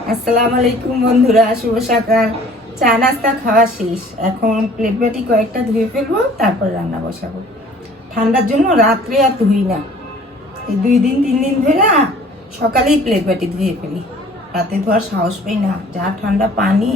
আসসালামু আলাইকুম বন্ধুরা, শুভ সকাল। চা নাস্তা খাওয়া শেষ। এখন প্লেট বাটি কয়েকটা ধুয়ে ফেলব, তারপর রান্না বসাবো। ঠান্ডার জন্য রাত্রে আর ধুই না। এই দুই দিন, তিন দিন ধরে সকালেই প্লেট বাটি ধুয়ে ফেলি। রাতে ধোয়ার সাহস পাই না। যা ঠান্ডা পানি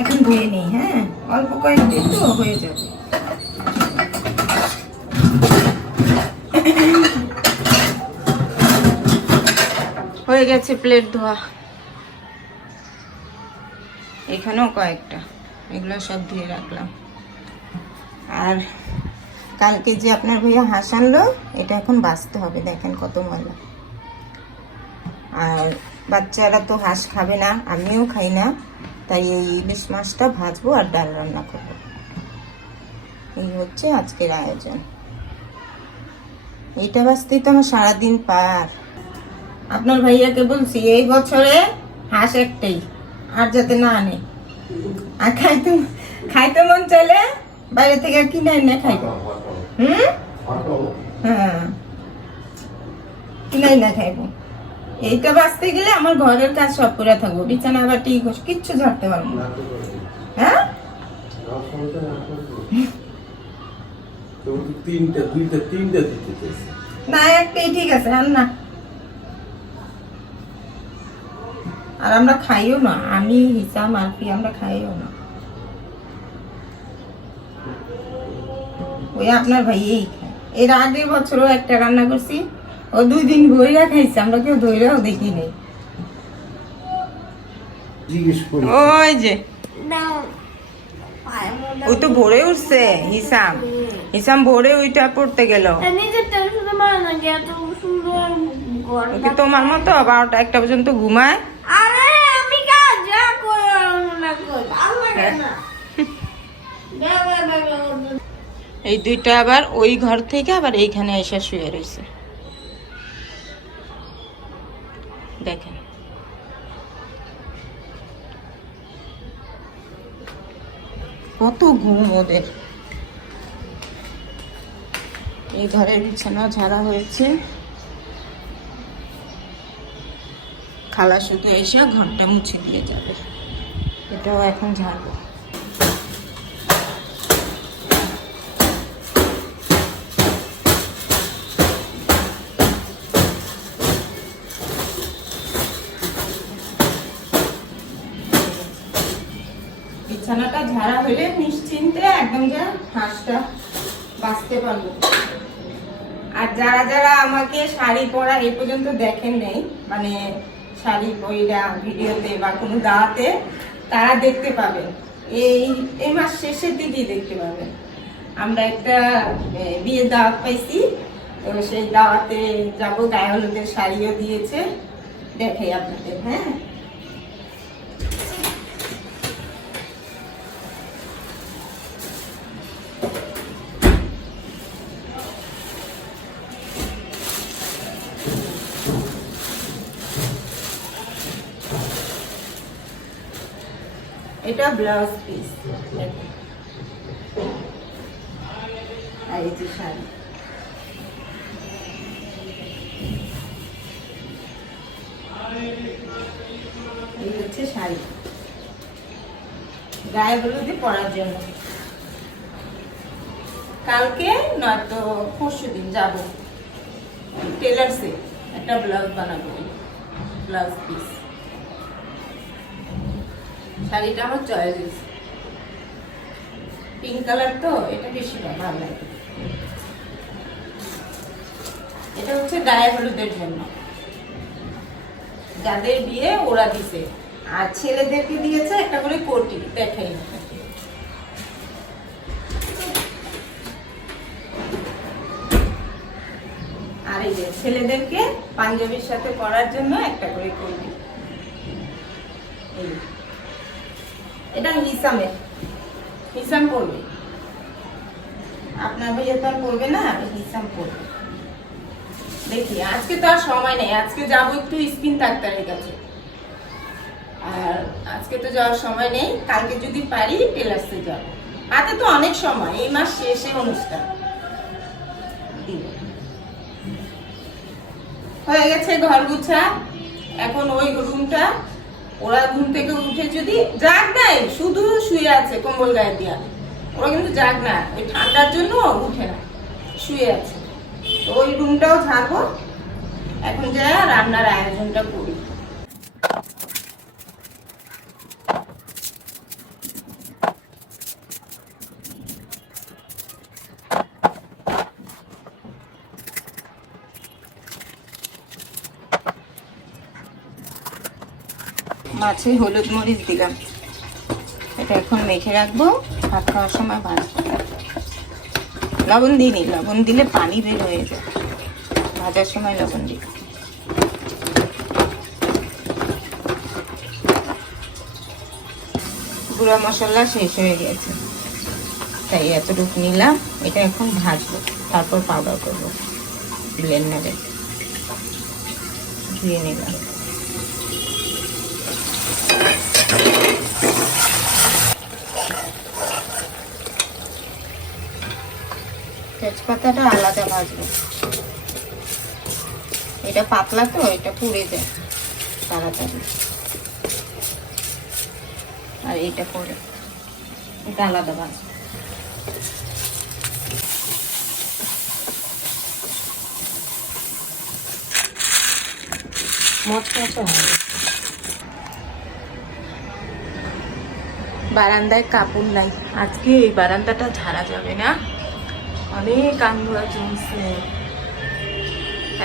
এখন ধুয়ে নেই হ্যাঁ? অল্প কয়েক কয়েকদিন তো হয়ে যাবে। হয়ে গেছে প্লেট ধোয়া। এখানেও কয়েকটা, এগুলো সব ধুয়ে রাখলাম। আর কালকে যে আপনার ভাইয়া হাঁস আনলো, এটা এখন বাঁচতে হবে, দেখেন কত ময়লা। আর বাচ্চারা তো হাঁস খাবে না, আমিও খাই না, তাই এই ইলিশ মাছটা ভাজবো আর ডাল রান্না করব। এই হচ্ছে আজকের আয়োজন। এটা বাঁচতেই তো আমার সারাদিন পার। আপনার ভাইয়াকে বলছি এই বছরে হাঁস একটাই আর যাতে না আনে। আর খাইতে খাইতে মন চাইলে বাইরে থেকে কিনে এনে খাইব। হুম? হ্যাঁ। কিনে এনে খাইব। এইটা বাঁচতে গেলে আমার ঘরের কাজ সব করে থাকব। বিছানা বাটি ঘষ- কিচ্ছু ঝাড়তে পারব না। হ্যাঁ? না একটাই ঠিক আছে আর না আর আমরা খাইও না। আমি হিসাম আরফি আমরা খাইও না। ওই আপনার ভাইয়েই খায়। এর আগের বছরও একটা রান্না করছি ও দুই দিন ধইরা খাইছে আমরা কেউ ধইরাও দেখি নেই। ওই যে। ওই তো ভোরে উঠছে হিসাম। হিসাম ভোরে ওইটা পড়তে গেল। মানে তোমার মতো বারোটা একটা পর্যন্ত ঘুমায় আরে আমি কাজ যা কই আর না কই ভালো লাগে না বে, বে, বে, বে, বে। এই দুইটা আবার ওই ঘর থেকে আবার এইখানে এসে শুয়ে রয়েছে দেখেন। কত ঘুম ওদের। এই ঘরের বিছানা ঝাড়া হয়েছে। খালা শুধু এসে ঘরটা মুছে দিয়ে যাবে। এটাও এখন ঝাড়বো। বিছানাটা ঝাড়া হলে নিশ্চিন্তে একদম যা হাঁসটা বাঁচতে পারব। আর যারা যারা আমাকে শাড়ি পরা এই পর্যন্ত দেখেন নেই মানে শাড়ি পইরা ভিডিওতে বা কোনো দাওয়াতে তারা দেখতে পাবে। এই এই মাস শেষের দিকেই দেখতে পাবে। আমরা একটা বিয়ে দাওয়াত পাইছি। তো সেই দাওয়াতে যাব, গায়ে হলুদের শাড়িও দিয়েছে। দেখে আপনাদের হ্যাঁ? পিস। আর এই যে শাড়ি। এই হচ্ছে পরার জন্য। কালকে পরশু দিন যাব। টেলার্সে একটা ব্লাউজ বানাবো। Blouse piece. শাড়িটা আমার চয়েস পিঙ্ক কালার তো, এটা বেশি ভালো লাগে। এটা হচ্ছে গায়ে হলুদের জন্য। যাদের বিয়ে ওরা দিছে। আর ছেলেদেরকে দিয়েছে একটা করে কোটি দেখাই আর এই যে ছেলেদেরকে পাঞ্জাবির সাথে পরার জন্য একটা করে কোটি। এটা হিসামের হিসাম করবে। আপনার ভাইয়া তো আর করবে না হিসাম করবে। দেখি আজকে তো আর সময় নেই। আজকে যাব একটু স্কিন ডাক্তারের কাছে। আর আজকে তো যাওয়ার সময় নেই। কালকে যদি পারি টেলার্সে যাব। হাতে তো অনেক সময়। এই মাস শেষে অনুষ্ঠান। দিব। হয়ে গেছে ঘর গুছা। এখন ওই রুমটা ওরা ঘুম থেকে উঠে যদি জাগ নাই শুধু শুয়ে আছে কম্বল গায়ে দিয়া। ওরা কিন্তু জাগ না, ওই ঠান্ডার জন্য উঠে না, শুয়ে আছে। তো ওই রুমটাও ঝাড়বো। এখন যা রান্নার আয়োজনটা করি। মাছে হলুদ মরিচ দিলাম। এটা এখন মেখে রাখব, ভাত খাওয়ার সময় ভাজবো লবণ দিইনি, লবণ দিলে পানি বের হয়ে যায়। ভাজার সময় লবণ দিই। গুঁড়া মশলা শেষ হয়ে গেছে। তাই এতটুকু নিলাম। এটা এখন ভাজবো, তারপর পাউডার করব। ব্লেন্ডারে ধুয়ে নিলাম। তেজপাতাটা আলাদা ভাজবো। এটা পাতলা তো, এটা পুড়ে যায় তাড়াতাড়ি। আর এটা পরে এটা আলাদা ভাজবো। মশলাটা হবে। বারান্দায় কাপড় নাই। আজকে এই বারান্দাটা ঝাড়া যাবে না? অনেক আঙ্গুরা জমছে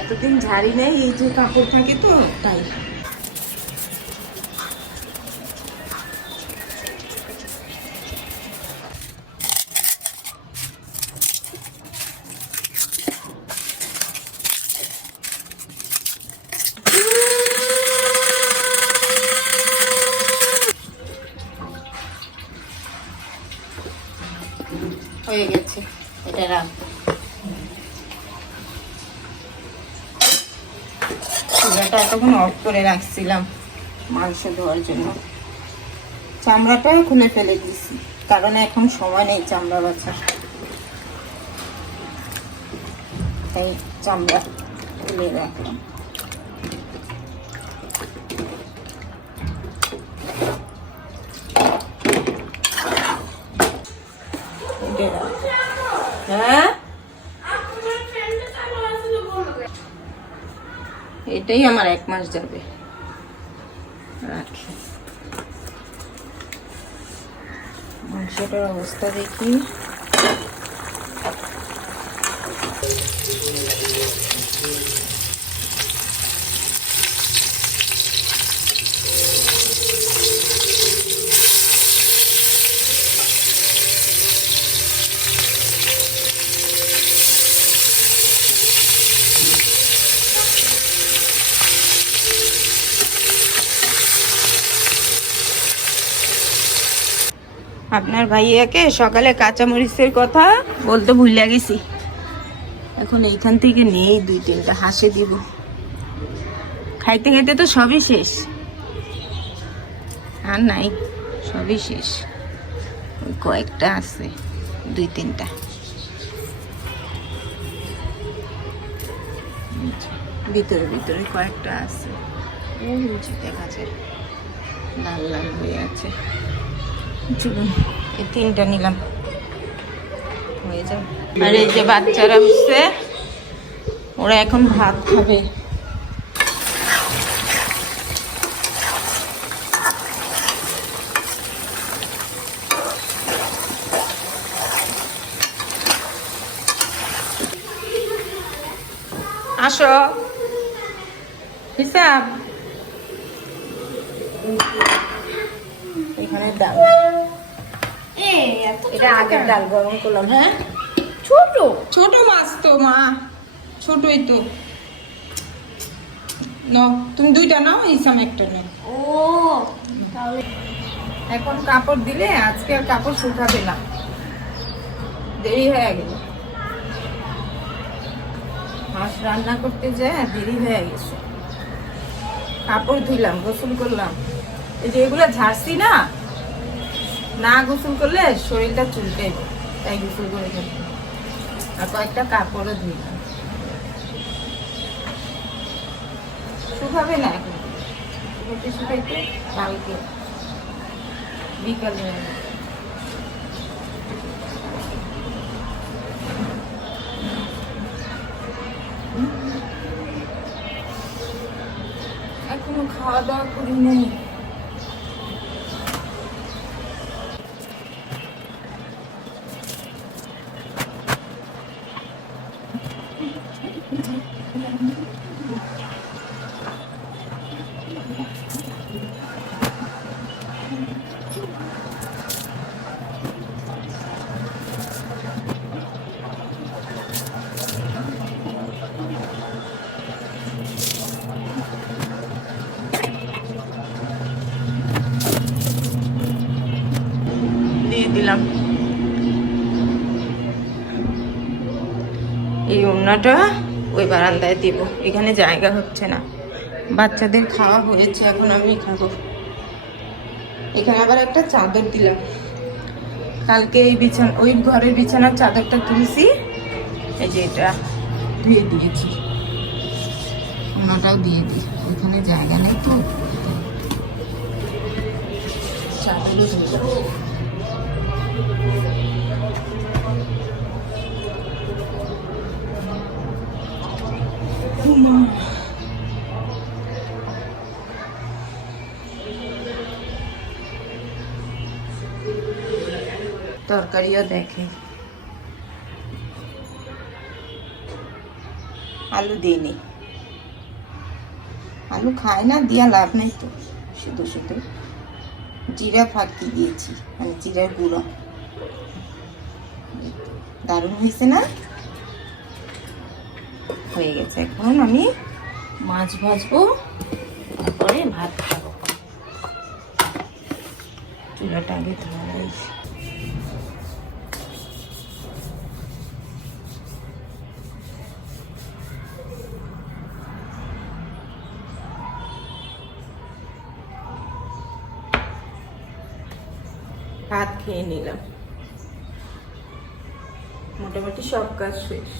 এতদিন ঝাড়ি নেই এই যে কাপড় থাকে তো তাই। হয়ে গেছে। এটা রাখব চুলাটা এতক্ষণ করে রাখছিলাম মাংস ধোয়ার জন্য। চামড়াটা খুলে ফেলে দিছি কারণ এখন সময় নেই চামড়া বাছার। তাই চামড়া খুলে রাখলাম। এটাই আমার এক মাস যাবে। রাখি। মাংসটার অবস্থা দেখি। আপনার ভাইয়াকে সকালে কাঁচামরিচের কথা বলতে ভুলে গেছি। এখন এইখান থেকে নেই দুই তিনটা হাসে দিব। খাইতে খাইতে তো সবই শেষ। আর নাই, সবই শেষ। কয়েকটা আছে, দুই তিনটা। ভিতরে ভিতরে কয়েকটা আছে। দেখা যায় লাল লাল হয়ে আছে। তিনটা নিলাম। হয়ে যাবে। আর এই যে বাচ্চারা উঠছে, ওরা এখন ভাত খাবে। আসো। হিসাব। এখানে ডাল। এটা আগের ডাল গরম করলাম হ্যাঁ? ছোট? ছোট মাছ তো মা। ছোটই তো। নাও তুমি দুইটা নাও ইসাম একটা নাও। ও তাহলে এখন কাপড় দিলে আজকে আর কাপড় শুকাবে না। দেরি হয়ে গেল। মাছ রান্না করতে যায় দেরি হয়ে গেছে। কাপড় ধুইলাম গোসল করলাম। এই যে এগুলো ঝাড়ছি না না গোসল করলে শরীরটা চুলকে, তাই গোসল করে ফেললাম আর কয়েকটা কাপড়ও ধুইলাম শুকাবে না এখন। শুকাইতে কালকে বিকালে এখনও খাওয়া দাওয়া করি নাই Thank you. এই ওই বারান্দায় দিব। এখানে জায়গা হচ্ছে না। বাচ্চাদের খাওয়া হয়েছে, এখন আমি খাব। এখানে আবার একটা চাদর দিলাম। কালকে এই বিছানা, ওই ঘরের বিছানার চাদরটা তুলছি। এই যে এটা ধুয়ে দিয়েছি। ওনাটাও দিয়ে দিই। ওইখানে জায়গা নেই তো। চাদরও ধুয়ে তরকারিও দেখে। আলু দিইনি। আলু খায় না, দিয়া লাভ নেই তো। শুধু শুধু জিরা ফাঁকি দিয়েছি মানে জিরার গুঁড়ো। দারুণ হয়েছে না? হয়ে গেছে। এখন আমি মাছ ভাজবো, তারপরে ভাত খাব। চুলাটা আগে ধোয়া ভাত খেয়ে নিলাম। মোটামুটি সব কাজ শেষ।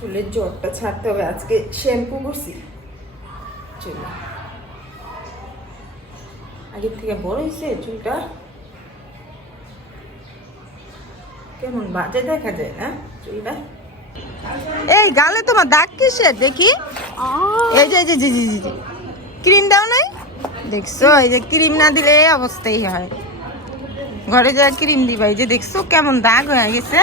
চুলের জ্বরটা ছাড়তে হবে, আজকে শ্যাম্পু করছি। চুলে। আগের থেকে বড় হয়েছে চুলটা। কেমন বাজে দেখা যায় না চুলটা? এই গালে তোমার দাগ কিসের? দেখি। এই যে জি জি জি জি। ক্রিম দাও নাই? দেখছ, এই যে ক্রিম না দিলে এই অবস্থাই হয়। ঘরে যা ক্রিম দিবা, এই যে দেখছ কেমন দাগ হয়ে গেছে।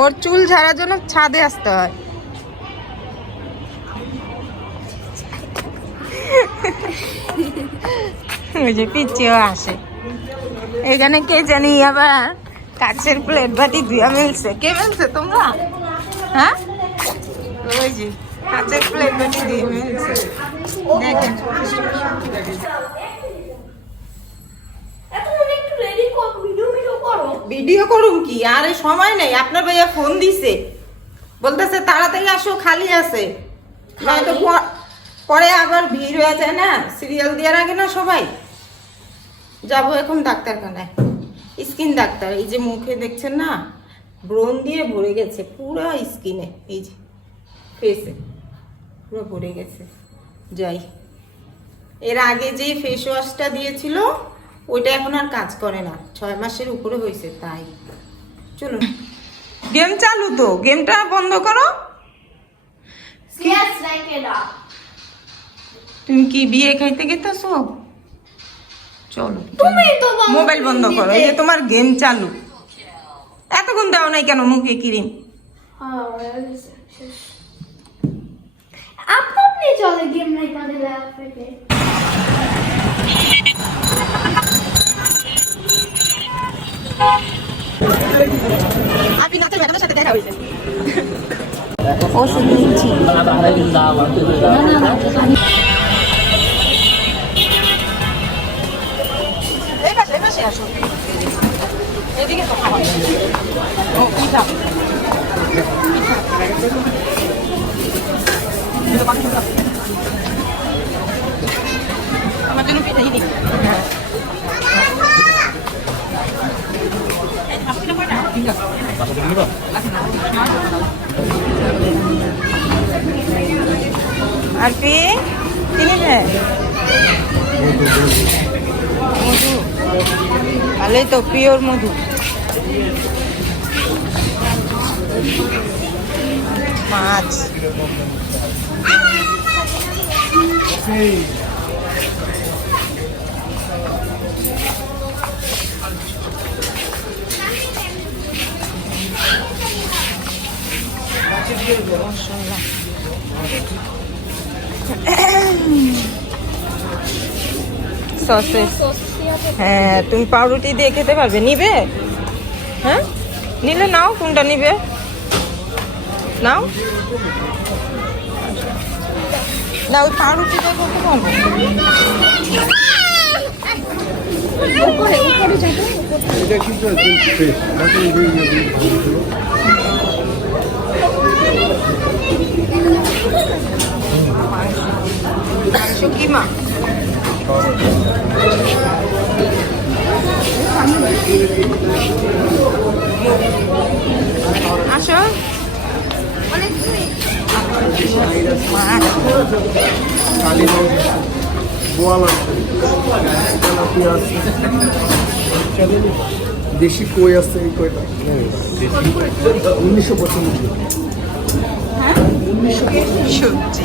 ওর চুল ঝাড়ার জন্য ছাদে আসতে হয়। ওই যে পিছিয়েও আসে। এখানে কে জানি আবার কাছের প্লেট বাটি ধুয়া মিলছে। কে মিলছে তোমরা? হ্যাঁ? ওই যে কাছের প্লেট বাটি দিয়ে মিলছে। দেখেন। ভিডিও করুম কি? আরে সময় নেই আপনার ভাইয়া ফোন দিছে। বলতেছে তাড়াতাড়ি আসো খালি আছে। নয়তো পরে আবার ভিড় হয়ে যায় না? সিরিয়াল দেওয়ার আগে না সবাই? যাব এখন ডাক্তারখানায়। স্কিন ডাক্তার এই যে মুখে দেখছেন না? ব্রণ দিয়ে ভরে গেছে পুরো স্কিনে। এই যে ফেসে পুরো ভরে গেছে। যাই এর আগে যে ফেস ওয়াশটা দিয়েছিল ওইটা এখন আর কাজ করে না। ছয় মাসের উপরে হয়েছে তাই। চলুন। গেম চালু তো গেমটা বন্ধ করো। তুমি কি বিয়ে খাইতে গেতেছো? চলো। তুমি তো মোবাইল বন্ধ করো এই যে তোমার গেম চালু। এতক্ষণ দাও নাই কেন মুখে ক্রিম? আপনি আপনি চলে গেম নাই কাঁদে আপনাকে আপনি নাচের ম্যাডামের সাথে দেখা হয়েছে পাশে পাশে আসো। এদিকে তো ও, পিঠা। আমার জন্য পিঠা হিনি ঠিক আর পে, তিনি হ্যাঁ। ভালোই তো পিওর মধু মাছ মশলা সসেস হ্যাঁ তুমি পাউরুটি দিয়ে খেতে পারবে। নিবে? হ্যাঁ? নিলে নাও, কোনটা নিবে? নাও। না, ওই পাউরুটি দিয়ে মাংস কিমা আসো। দেশি কই আছে এই কয়টা? উনিশশো পঁচানব্বই। সবজি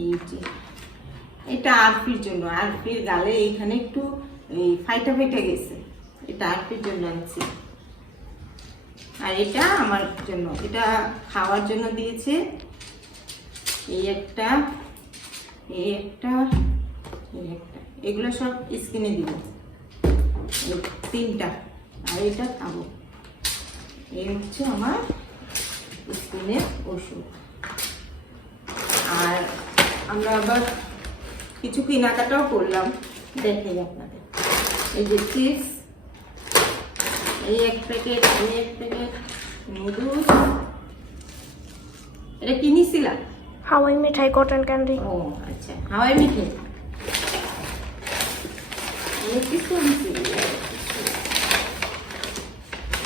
এই যে, এটা আরফির জন্য, আরফির গালে এইখানে একটু এই ফাইটা ফাইটা গেছে। এটা আরফির জন্য আনছি। আর এটা আমার জন্য, এটা খাওয়ার জন্য দিয়েছে। এই একটা এই একটা এই একটা, এগুলো সব স্কিনে দিব। তিনটা, আর এটা খাব। এই হচ্ছে আমার স্কিনের ওষুধ। আমরা আবার কিছু কেনাকাটাও করলাম। দেখাই আপনাদের। এই যে চিপস এই এক প্যাকেট এই এক প্যাকেট নুডলস। এটা কি নিছিলাম হাওয়াই মিঠাই কটন ক্যান্ডি ও আচ্ছা। হাওয়াই মিঠাই অনেক কিছু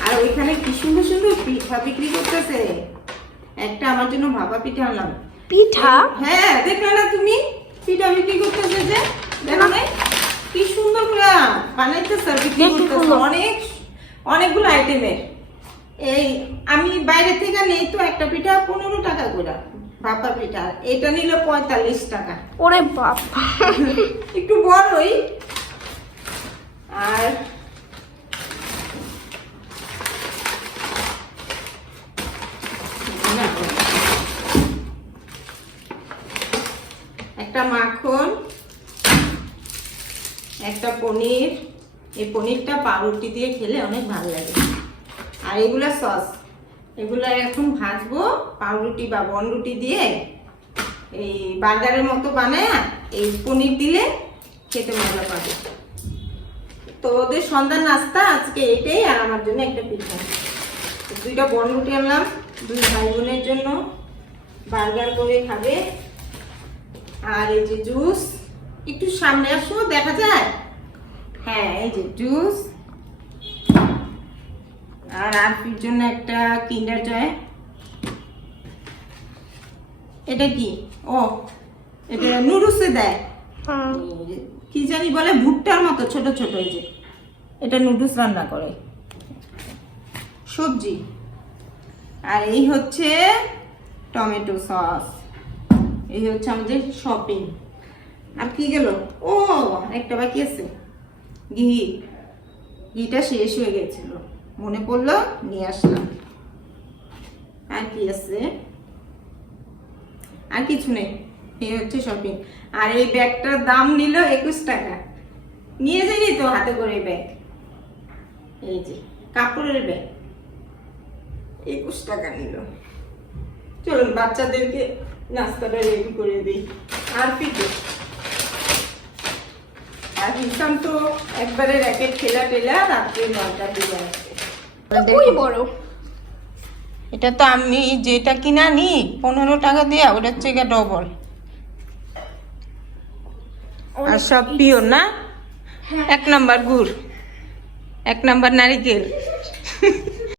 আর ওইখানে কি সুন্দর সুন্দর পিঠা বিক্রি করতেছে। একটা আমার জন্য ভাপা পিঠা আনলাম। পিঠা? হ্যাঁ দেখলে না তুমি? পিঠা বিক্রি করতেছে যে দেখো? কি সুন্দর করে বানাইতেছে আর বিক্রি করতেছে। অনেক অনেকগুলো আইটেমের। এই আমি বাইরে থেকে নেই তো একটা পিঠা পনেরো টাকা করে। ভাপা পিঠা এটা নিল পঁয়তাল্লিশ টাকা। ওরে বাপ। একটু বড়ই। আর একটা মাখন, একটা পনির। এই পনিরটা পাউরুটি দিয়ে খেলে অনেক ভালো লাগে। আর এগুলা সস। এগুলো এখন ভাজবো, পাউরুটি বা বনরুটি দিয়ে। এই বার্গারের মতো বানায় এই পনির দিলে খেতে মজা পাবে। তো ওদের সন্ধ্যার নাস্তা আজকে এটাই আর আমার জন্য একটা পিঠা দুইটা বনরুটি আনলাম, দুই ভাই বোনের জন্য। বার্গার করে খাবে। আর এই যে জুস একটু সামনে আসো দেখা যায়? হ্যাঁ এই যে জুস। আর আরফির জন্য একটা কিন্ডার জয়। এটা কি? ও এটা নুডলসে দেয়। কি জানি বলে ভুট্টার মতো ছোট ছোট এই যে। এটা নুডলস রান্না করে। সবজি। আর এই হচ্ছে টমেটো সস। এই হচ্ছে আমাদের শপিং আর কি গেল? ও একটা বাকি আছে। ঘি। ঘিটা শেষ হয়ে গেছিল। মনে পড়ল নিয়ে আসলাম। আর কি আছে? আর কিছু নেই। এই হচ্ছে শপিং আর এই ব্যাগটার দাম নিল একুশ টাকা। নিয়ে যাইনি তো হাতে করে ব্যাগ। এই যে, কাপড়ের ব্যাগ। একুশ টাকা নিল। চলুন বাচ্চাদেরকে নাস্তাটা রেডি করে দিই। আর পিঠে। আর হিসাম তো একবারে র্যাকেট খেলা টেলা রাত্রে নয়টা দিয়ে বড়। এটা তো আমি যেটা কিনা নি পনেরো টাকা দিয়ে ওটা হচ্ছে ডবল আর সব পিওর না? এক নাম্বার গুড়। এক নাম্বার নারিকেল।